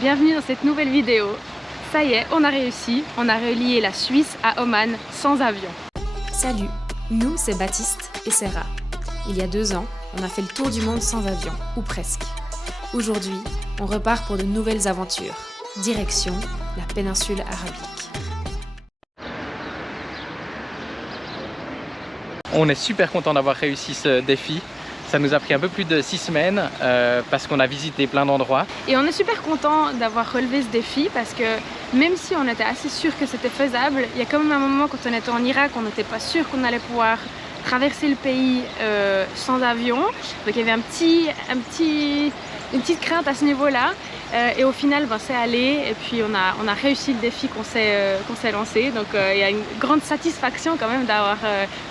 Bienvenue dans cette nouvelle vidéo. Ça y est, on a réussi, on a relié la Suisse à Oman sans avion. Salut, nous c'est Baptiste et Sarah. Il y a 2 ans, on a fait le tour du monde sans avion, ou presque. Aujourd'hui, on repart pour de nouvelles aventures. Direction la péninsule arabique. On est super content d'avoir réussi ce défi. Ça nous a pris un peu plus de 6 semaines parce qu'on a visité plein d'endroits. Et on est super content d'avoir relevé ce défi parce que même si on était assez sûr que c'était faisable, il y a quand même un moment quand on était en Irak, on n'était pas sûr qu'on allait pouvoir traverser le pays sans avion. Donc il y avait une petite crainte à ce niveau-là. Et au final, c'est allé et puis on a réussi le défi qu'on s'est lancé. Donc il y a une grande satisfaction quand même d'avoir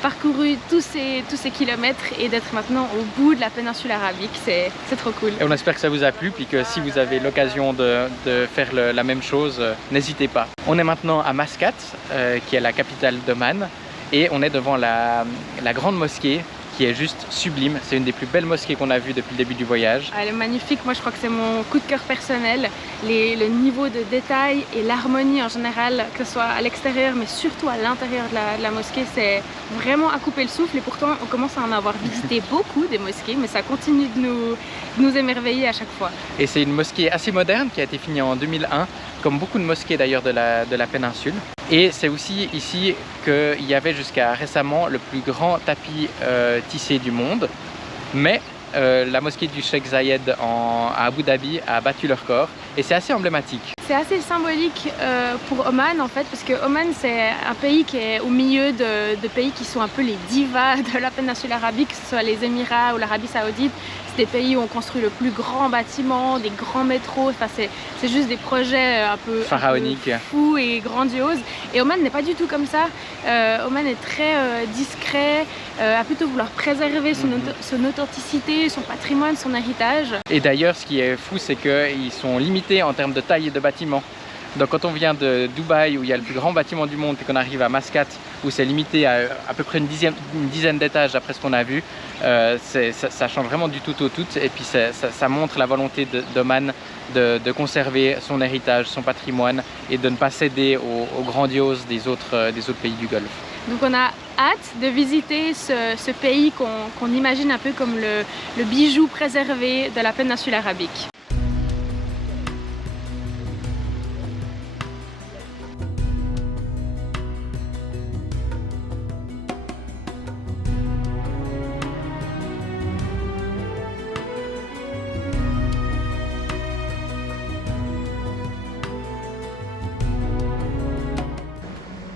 parcouru tous ces kilomètres et d'être maintenant au bout de la péninsule arabique. C'est trop cool. Et on espère que ça vous a plu, puis que si vous avez l'occasion de faire la même chose, n'hésitez pas. On est maintenant à Mascate, qui est la capitale d'Oman, et on est devant la grande mosquée, qui est juste sublime. C'est une des plus belles mosquées qu'on a vues depuis le début du voyage. Elle est magnifique, moi je crois que c'est mon coup de cœur personnel. Le niveau de détail et l'harmonie en général, que ce soit à l'extérieur mais surtout à l'intérieur de la mosquée, c'est vraiment à couper le souffle. Et pourtant on commence à en avoir visité beaucoup des mosquées, mais ça continue de nous émerveiller à chaque fois. Et c'est une mosquée assez moderne qui a été finie en 2001, comme beaucoup de mosquées d'ailleurs de la péninsule. Et c'est aussi ici qu'il y avait jusqu'à récemment le plus grand tapis tissé du monde. Mais la mosquée du Cheikh Zayed à Abu Dhabi a battu leur record. Et c'est assez emblématique. C'est assez symbolique pour Oman en fait, parce que Oman c'est un pays qui est au milieu de pays qui sont un peu les divas de la péninsule arabique, que ce soit les Émirats ou l'Arabie Saoudite. C'est des pays où on construit le plus grand bâtiment, des grands métros, enfin, c'est juste des projets un peu pharaoniques, fous et grandioses. Et Oman n'est pas du tout comme ça. Oman est très discret, à plutôt vouloir préserver son authenticité, son patrimoine, son héritage. Et d'ailleurs, ce qui est fou, c'est qu'ils sont limités en termes de taille de bâtiment. Donc quand on vient de Dubaï, où il y a le plus grand bâtiment du monde, et qu'on arrive à Mascate, où c'est limité à peu près une dizaine d'étages d'après ce qu'on a vu, ça change vraiment du tout au tout. Et puis ça montre la volonté d'Oman de conserver son héritage, son patrimoine, et de ne pas céder aux grandioses des autres pays du Golfe. Donc on a hâte de visiter ce pays qu'on imagine un peu comme le bijou préservé de la péninsule arabique.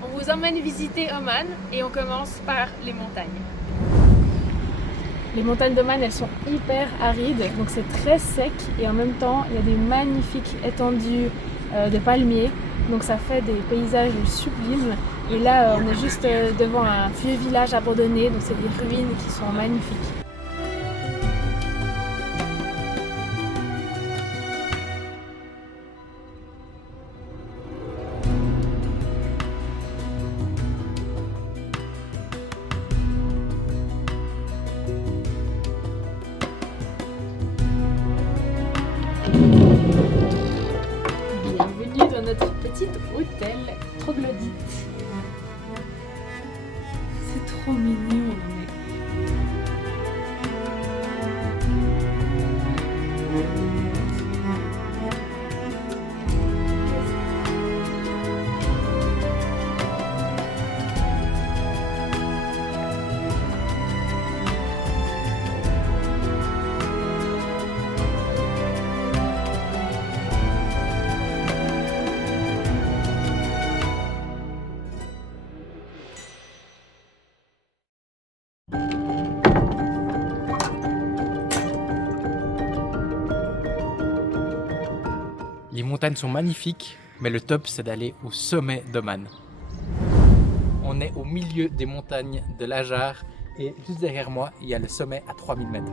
On vous emmène visiter Oman et on commence par les montagnes. Les montagnes d'Oman, elles sont hyper arides, donc c'est très sec et en même temps il y a des magnifiques étendues de palmiers, donc ça fait des paysages sublimes. Et là on est juste devant un vieux village abandonné, donc c'est des ruines qui sont magnifiques. Bienvenue dans notre petit hôtel troglodyte. C'est trop mignon. Les montagnes sont magnifiques, mais le top, c'est d'aller au sommet d'Oman. On est au milieu des montagnes de l'Hajar et juste derrière moi, il y a le sommet à 3000 mètres.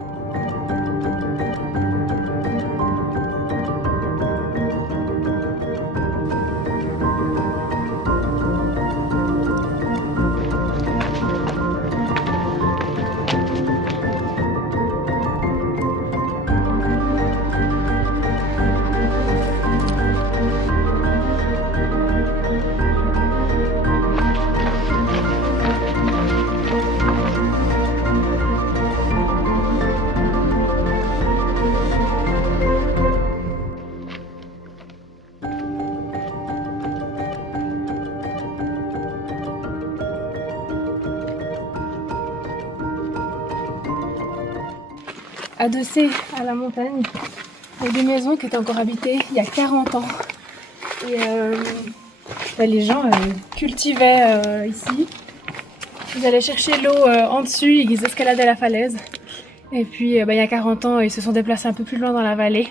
adossé à la montagne. Il y a des maisons qui étaient encore habitées il y a 40 ans. Et les gens cultivaient ici. Ils allaient chercher l'eau en dessus, ils escaladaient la falaise. Et puis il y a 40 ans, ils se sont déplacés un peu plus loin dans la vallée.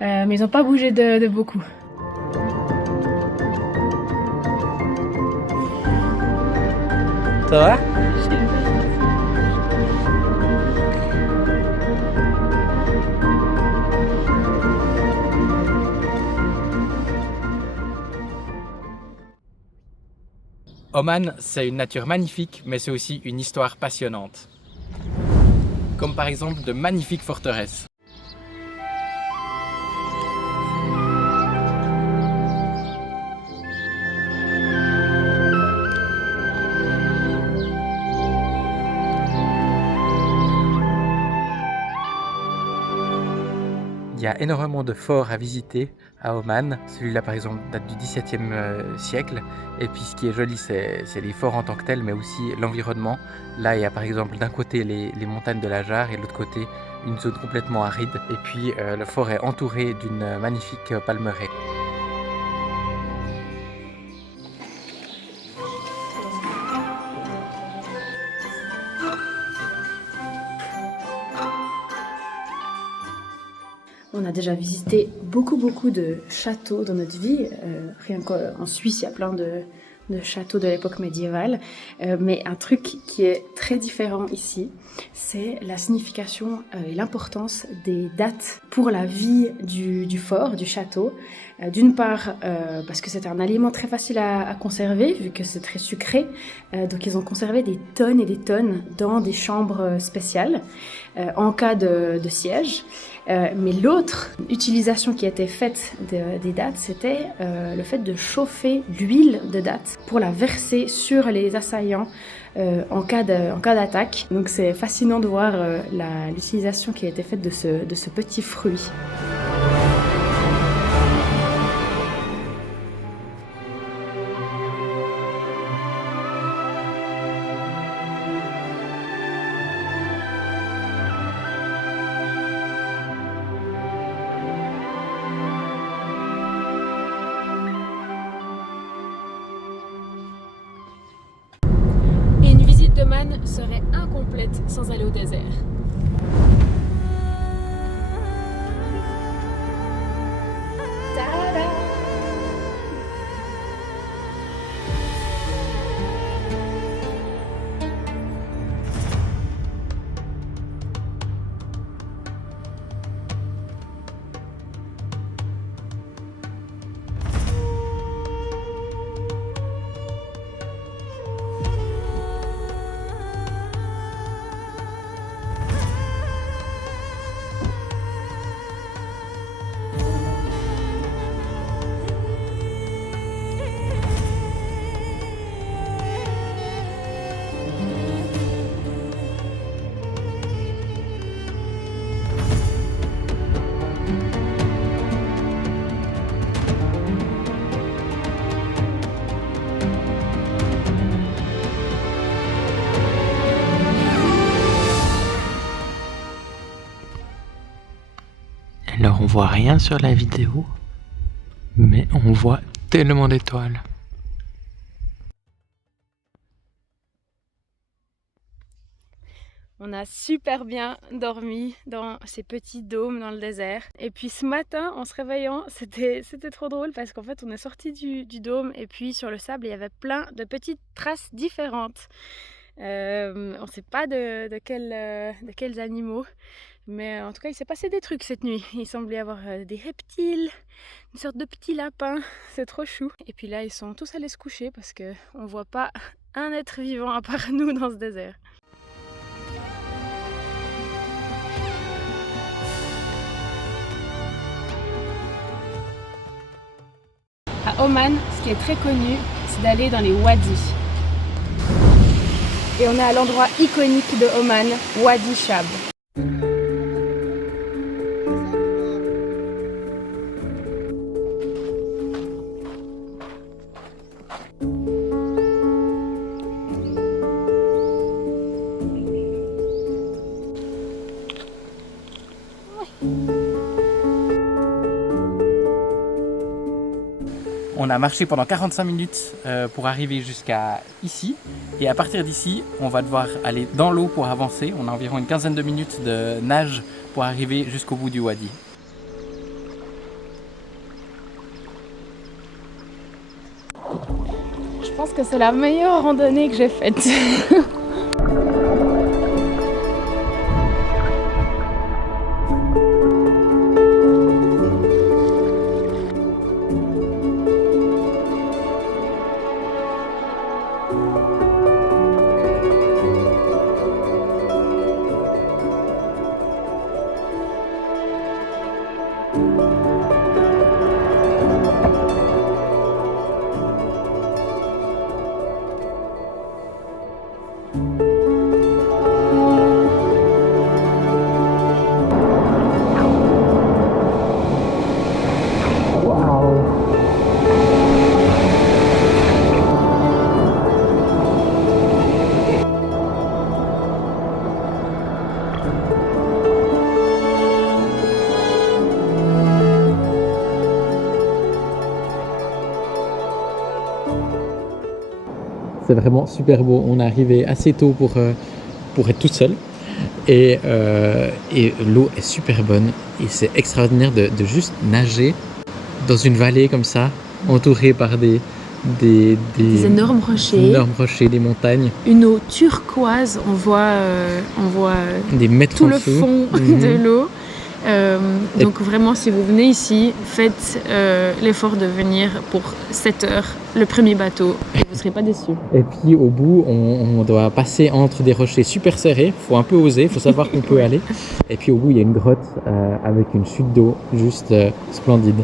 Mais ils n'ont pas bougé de beaucoup. Ça va? Oman, c'est une nature magnifique, mais c'est aussi une histoire passionnante. Comme par exemple de magnifiques forteresses. Il y a énormément de forts à visiter à Oman. Celui-là par exemple date du XVIIe siècle. Et puis ce qui est joli c'est les forts en tant que tels, mais aussi l'environnement. Là il y a par exemple d'un côté les montagnes de la Jarre et de l'autre côté une zone complètement aride. Et puis le fort est entouré d'une magnifique palmeraie. On a déjà visité beaucoup de châteaux dans notre vie. Rien qu'en Suisse, il y a plein de châteaux de l'époque médiévale. Mais un truc qui est très différent ici, c'est la signification et l'importance des dattes pour la vie du fort, du château. D'une part, parce que c'est un aliment très facile à conserver, vu que c'est très sucré. Donc ils ont conservé des tonnes et des tonnes dans des chambres spéciales en cas de siège. Mais l'autre utilisation qui était faite des dattes, c'était le fait de chauffer l'huile de dattes pour la verser sur les assaillants en cas d'attaque. Donc c'est fascinant de voir l'utilisation qui a été faite de ce petit fruit. Oman serait incomplète sans aller au désert. Tada! Alors on voit rien sur la vidéo, mais on voit tellement d'étoiles. On a super bien dormi dans ces petits dômes dans le désert. Et puis ce matin, en se réveillant, c'était trop drôle parce qu'en fait on est sorti du dôme et puis sur le sable il y avait plein de petites traces différentes. On ne sait pas de quels animaux, mais en tout cas il s'est passé des trucs cette nuit. Il semblait y avoir des reptiles, une sorte de petits lapins, c'est trop chou. Et puis là ils sont tous allés se coucher parce qu'on ne voit pas un être vivant à part nous dans ce désert. À Oman, ce qui est très connu, c'est d'aller dans les wadis. Et on est à l'endroit iconique de Oman, Wadi Shab. On a marché pendant 45 minutes pour arriver jusqu'à ici. Et à partir d'ici, on va devoir aller dans l'eau pour avancer. On a environ une quinzaine de minutes de nage pour arriver jusqu'au bout du wadi. Je pense que c'est la meilleure randonnée que j'ai faite. C'est vraiment super beau. On est arrivé assez tôt pour être tout seul. Et l'eau est super bonne. Et c'est extraordinaire de juste nager dans une vallée comme ça, entourée par des énormes rochers, des montagnes. Une eau turquoise, on voit des mètres tout en le dessous. fond de l'eau. Donc vraiment, si vous venez ici, faites l'effort de venir pour 7 heures, le premier bateau, et vous ne serez pas déçus. Et puis au bout, on doit passer entre des rochers super serrés. Il faut un peu oser, il faut savoir qu'on peut aller. Et puis au bout, il y a une grotte avec une chute d'eau juste splendide.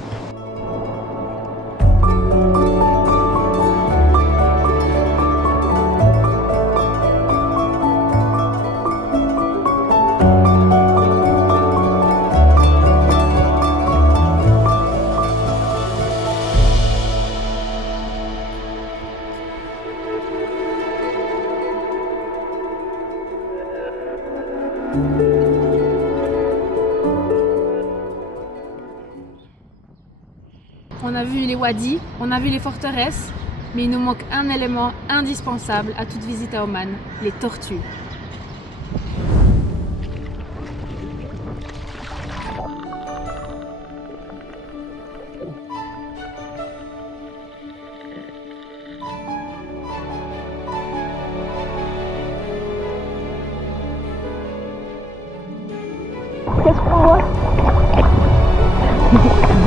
On a vu les wadis, on a vu les forteresses, mais il nous manque un élément indispensable à toute visite à Oman, les tortues. Qu'est-ce qu'on voit?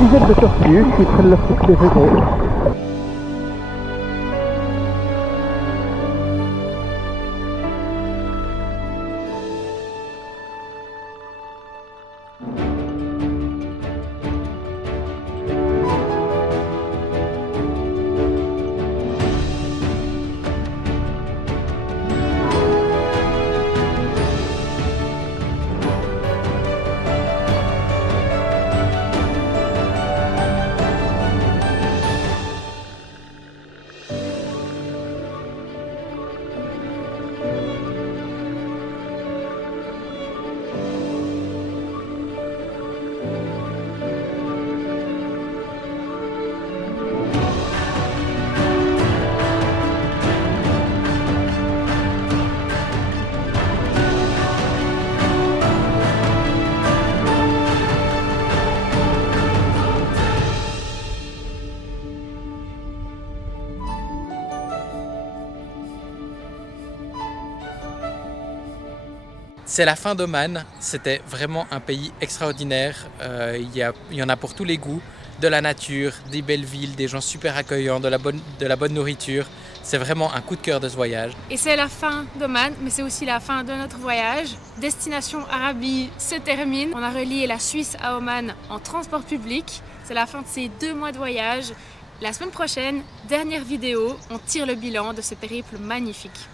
Dizaines de tortues qui prennent leur petit déjeuner. C'est la fin d'Oman, c'était vraiment un pays extraordinaire, il y en a pour tous les goûts, de la nature, des belles villes, des gens super accueillants, de la bonne nourriture, c'est vraiment un coup de cœur de ce voyage. Et c'est la fin d'Oman, mais c'est aussi la fin de notre voyage. Destination Arabie se termine, on a relié la Suisse à Oman en transport public, c'est la fin de ces 2 mois de voyage. La semaine prochaine, dernière vidéo, on tire le bilan de ce périple magnifique.